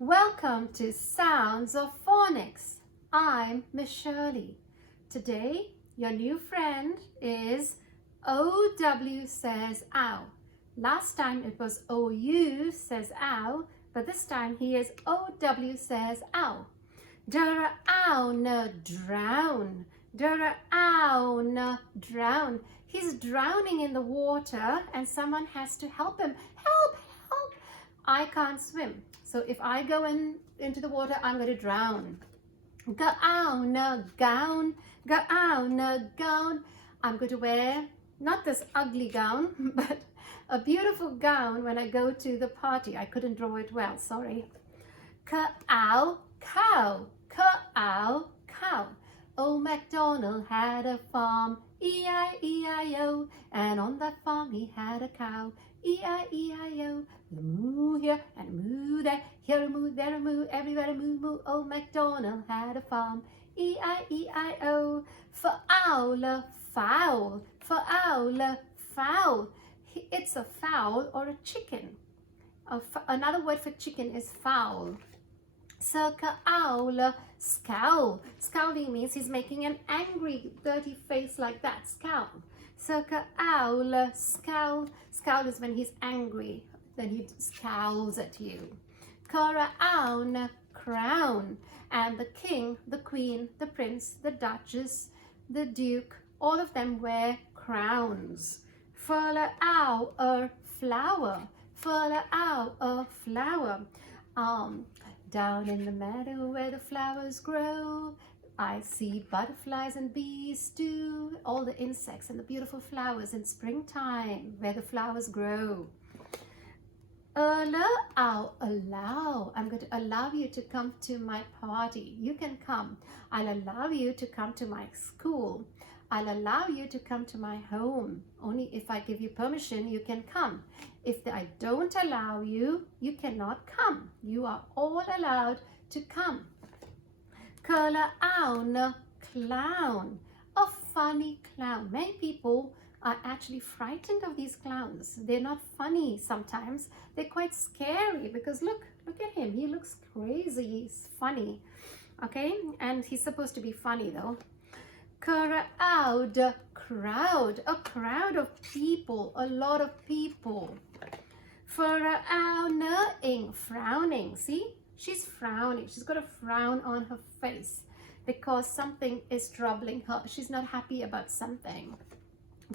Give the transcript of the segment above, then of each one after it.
Welcome to Sounds of Phonics. I'm Miss Shirley. Today, your new friend is OW says ow. Last time it was OU says ow, but this time he is OW says ow. Dura ow na drown. Dura ow na drown. He's drowning in the water and someone has to help him. Help, help. I can't swim. So if I go into the water, I'm going to drown. Ga-ow na gown. Ga-ow na gown. I'm going to wear not this ugly gown, but a beautiful gown when I go to the party. I couldn't draw it well, sorry. Ka-ow, cow. Ka-ow, cow. Old MacDonald had a farm, E-I-E-I-O, and on that farm he had a cow, E-I-E-I-O. Moo here and moo there, here a moo, there a moo, everywhere a moo moo. Old MacDonald had a farm, E-I-E-I-O. Fowler, fowl, fowler, fowl. It's a fowl or a chicken. Another word for chicken is fowl. Circa-owler, scowl. Scowling means he's making an angry, dirty face like that. Scowl. Circa-owler, scowl. Scowl is when he's angry. Then he scowls at you. Cora-own, crown. And the king, the queen, the prince, the duchess, the duke, all of them wear crowns. Furler-ow, a flower. Furler-ow, a flower. Down in the meadow where the flowers grow, I see butterflies and bees too, all the insects and the beautiful flowers in springtime where the flowers grow. Allow. I'm going to allow you to come to my party. You can come. I'll allow you to come to my school. I'll allow you to come to my home. Only if I give you permission, you can come. If I don't allow you, you cannot come. You are all allowed to come. Curler-own, clown. A funny clown. Many people are actually frightened of these clowns. They're not funny sometimes. They're quite scary because look at him. He looks crazy. He's funny. Okay? And he's supposed to be funny though. Crowd, crowd, a crowd of people, a lot of people. Frowning, frowning. See, she's frowning. She's got a frown on her face because something is troubling her. She's not happy about something.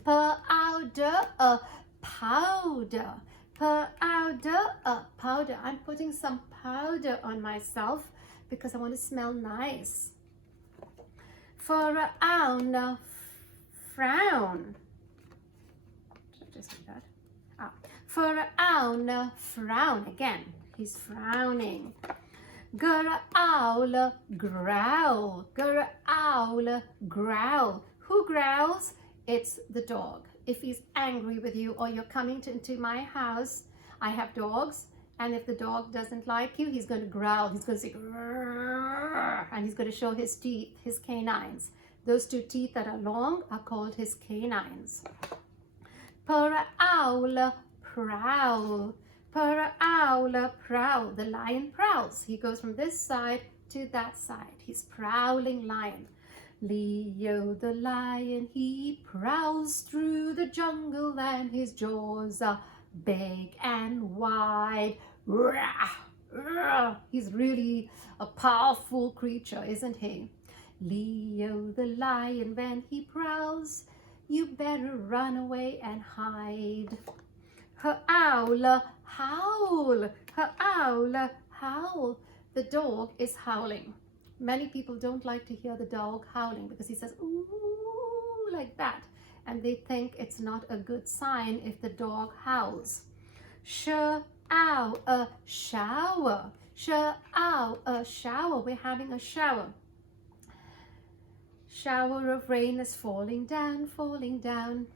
Powder, a powder. Powder, a powder. I'm putting some powder on myself because I want to smell nice. Frown, frown. Should I just do that? Frown, frown. Again, he's frowning. Growl, growl. Growl, growl. Who growls? It's the dog. If he's angry with you or you're coming into my house, I have dogs. And if the dog doesn't like you, he's going to growl. He's going to say, grrr, and he's going to show his teeth, his canines. Those two teeth that are long are called his canines. Prowl, prowl. Prowl, prowl. The lion prowls. He goes from this side to that side. He's prowling lion. Leo the lion, he prowls through the jungle and his jaws are big and wide. He's really a powerful creature, isn't he? Leo the lion, when he prowls, you better run away and hide. Howl, howl. Howl, howl. The dog is howling. Many people don't like to hear the dog howling because he says, ooh, like that. And they think it's not a good sign if the dog howls. Ow, a shower. Ow, a shower. We're having a shower. Shower of rain is falling down, falling down.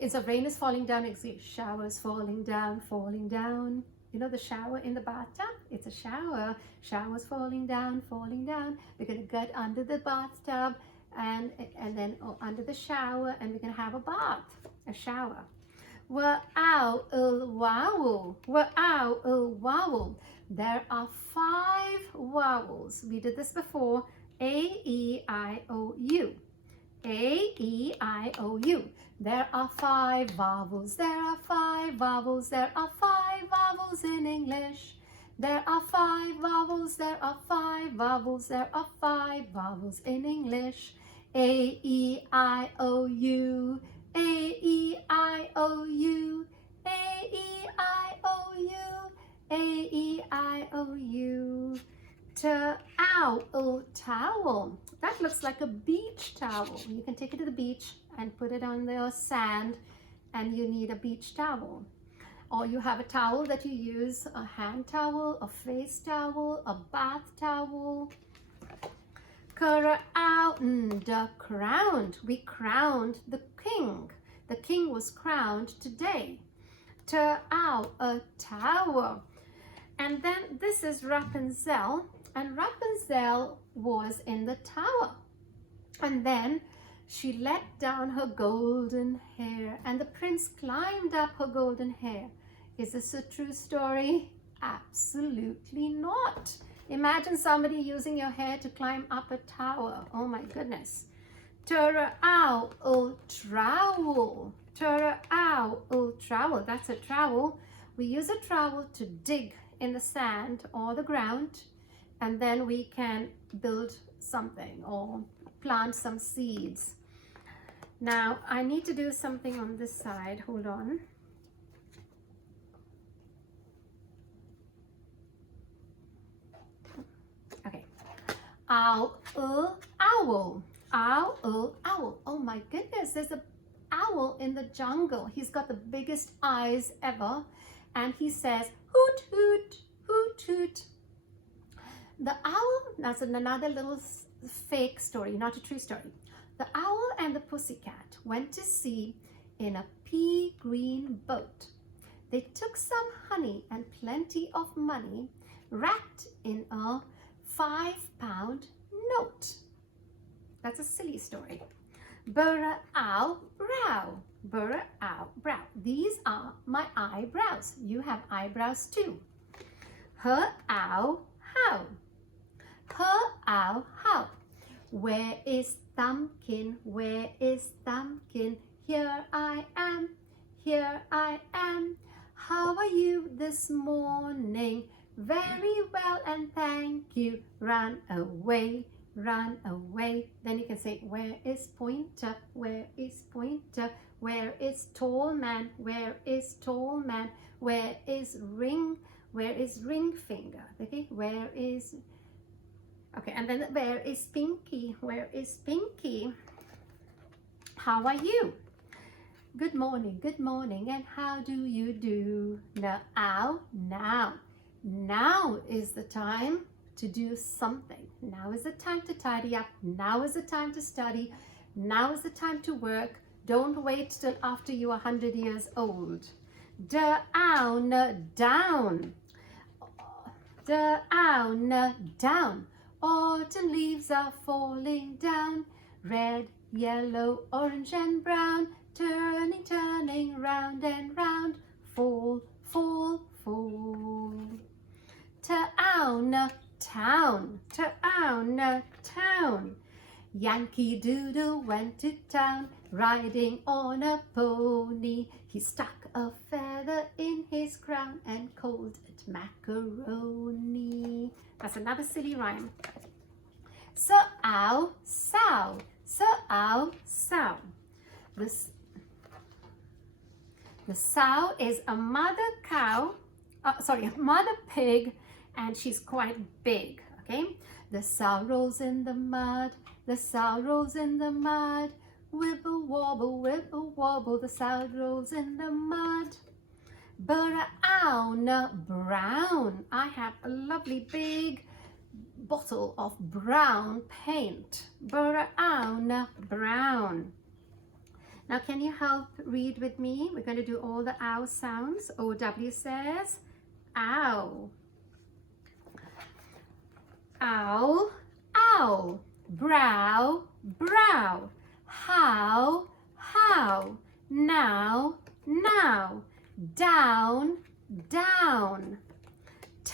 Instead of rain is falling down, it's showers falling down, falling down. You know the shower in the bathtub? It's a shower. Showers falling down, falling down. We're going to get under the bathtub and then under the shower, and we're going to have a bath, a shower. Wow, wow, wow, wow. There are 5 vowels. We did this before. A, E, I, O, U. A, E, I, O, U. There are 5 vowels. There are 5 vowels. There are 5 vowels in English. There are 5 vowels. There are 5 vowels. There are 5 vowels in English. A, E, I, O, U. A, E, I, O, U. A, E, I, O, U. A, E, I, O, U. Towel. That looks like a beach towel. You can take it to the beach and put it on the sand, and you need a beach towel. Or you have a towel that you use, a hand towel, a face towel, a bath towel. Crowned. We crowned the king. The king was crowned today. A tower. And then this is Rapunzel, and Rapunzel was in the tower. And then she let down her golden hair, and the prince climbed up her golden hair. Is this a true story? Absolutely not. Imagine somebody using your hair to climb up a tower. Oh my goodness. Trowel. Trowel. That's a trowel. We use a trowel to dig in the sand or the ground, and then we can build something or plant some seeds. Now I need to do something on this side. Hold on. Okay. Owl. Oh my goodness, there's an owl in the jungle. He's got the biggest eyes ever, and he says, hoot, hoot, hoot, hoot. The owl, that's another little fake story, not a true story. The owl and the pussycat went to sea in a pea green boat. They took some honey and plenty of money wrapped in a 5-pound note. That's a silly story. Burra owl brow. Burra owl brow. These are my eyebrows. You have eyebrows too. Her owl how. Her owl how. Where is Thumbkin? Where is Thumbkin? Here I am. Here I am. How are you this morning? Very well, and thank you. Run away. Run away. Then you can say, where is Pointer? Where is Pointer? Where is Tall Man? Where is Tall Man? Where is Ring? Where is Ring Finger? Okay, where is... Okay, and then where is Pinky? Where is Pinky? How are you? Good morning, and how do you do? Now is the time to do something. Now is the time to tidy up. Now is the time to study. Now is the time to work. Don't wait till after you are 100 years old. Down, down. Down, down. Autumn leaves are falling down. Red, yellow, orange and brown. Turning, turning, round and round. Fall, fall, fall. Town, town, town, town. Yankee Doodle went to town, riding on a pony. He stuck a feather in his crown and called it macaroni. That's another silly rhyme. Sow, sow, sow, sow. The sow is a mother cow, a mother pig, and she's quite big, okay? The sow rolls in the mud, the sow rolls in the mud. Wibble wobble, the sow rolls in the mud. Brown, brown. I have a lovely big bottle of brown paint. Brown, brown. Now can you help read with me? We're going to do all the ow sounds. OW says ow. Owl, owl. Brow, brow. How, how. Now, now. Down, down.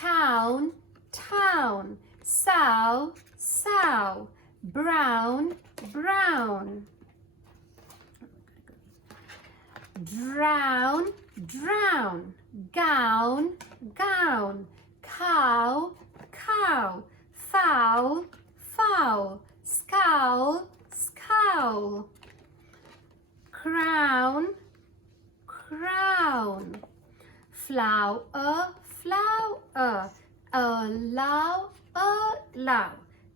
town, town, sow, sow, brown, brown, drown, drown, gown, gown, cow, cow, fowl, fowl, scowl, scowl, crown, crown, flower, flower, allow, allow,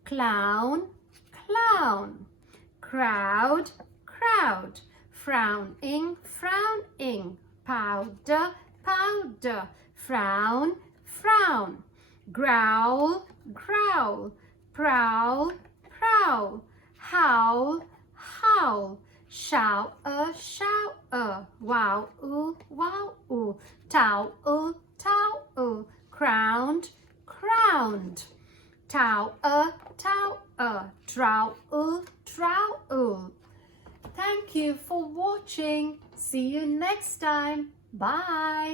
clown, clown, crowd, crowd, frowning, frowning, powder, powder, frown, frown, growl, growl, prowl, prowl, howl, howl, shower, shower, wow, ooh, wow, ooh, towel, towel, crowned, crowned, tower, tower, trowel, trowel. Thank you for watching. See you next time. Bye.